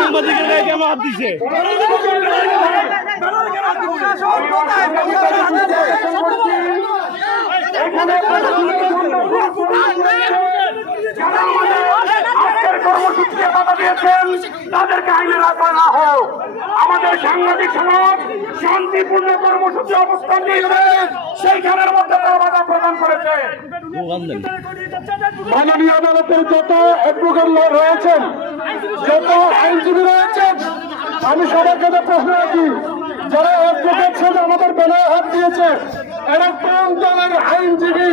সাংবাদিকের গায়ে কেন হাত দিছে? কর্মসূচিতে বাধা দিয়েছেন তাদেরকে আইনের আওতায় না হোক। আমাদের সাংবাদিক সমাজ শান্তিপূর্ণ কর্মসূচি অবস্থান নিয়েছে, সেইখানের মধ্যে তারা বাধা প্রদান করেছে। মাননীয় আদালতের যত অ্যাডভোকেট রয়েছেন, যত আইনজীবী রয়েছেন, আমি সবার কাছে প্রশ্ন রাখি, যারা অ্যাডভোকেট ছিল আমাদের বেলায় হাত দিয়েছে, এরা কোন দলের আইনজীবী?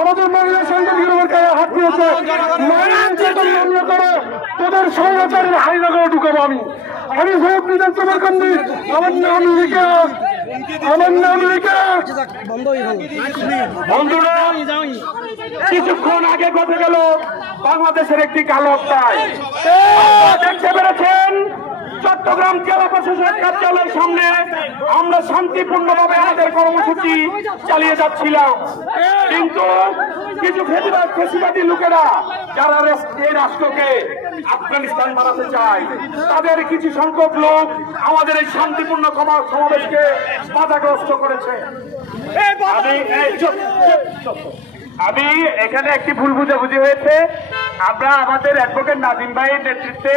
আমাদের মহিলা সাংবাদিকের গায়ে হাত দিয়েছে। মান্য করে তোদের স্বৈরাচারের হাইনাগরে ঢুকাবো আমি সব বিধানসভার কর্মী। আমার নাম লিখে, আমার নাম লিখে। বন্ধুরা, কিছুক্ষণ আগে ঘটে গেল বাংলাদেশের একটি কালো অধ্যায়। দেখতে পেরেছেন চট্টগ্রাম জেলা প্রশাসনের কার্যালয়ের সামনে আমরা শান্তিপূর্ণভাবে আমাদের কর্মসূচি চালিয়ে যাচ্ছিলাম, কিন্তু কিছু ফেসিবাদী লোকেরা যারা এই রাষ্ট্রকে আফগানিস্তান বানাতে চায়, তাদের কিছু সংখ্যক লোক আমাদের এই শান্তিপূর্ণ সমাবেশকে বাধাগ্রস্ত করেছে। আমি এখানে একটি ভুল বুঝাবুঝি হয়েছে। আমরা আমাদের অ্যাডভোকেট নাজিম ভাইয়ের নেতৃত্বে,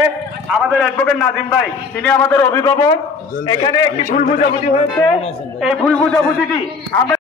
আমাদের অ্যাডভোকেট নাজিম ভাই তিনি আমাদের অভিভাবক, এখানে একটি ভুল বুঝাবুঝি হয়েছে। এই ভুল বুঝাবুঝিটি আমরা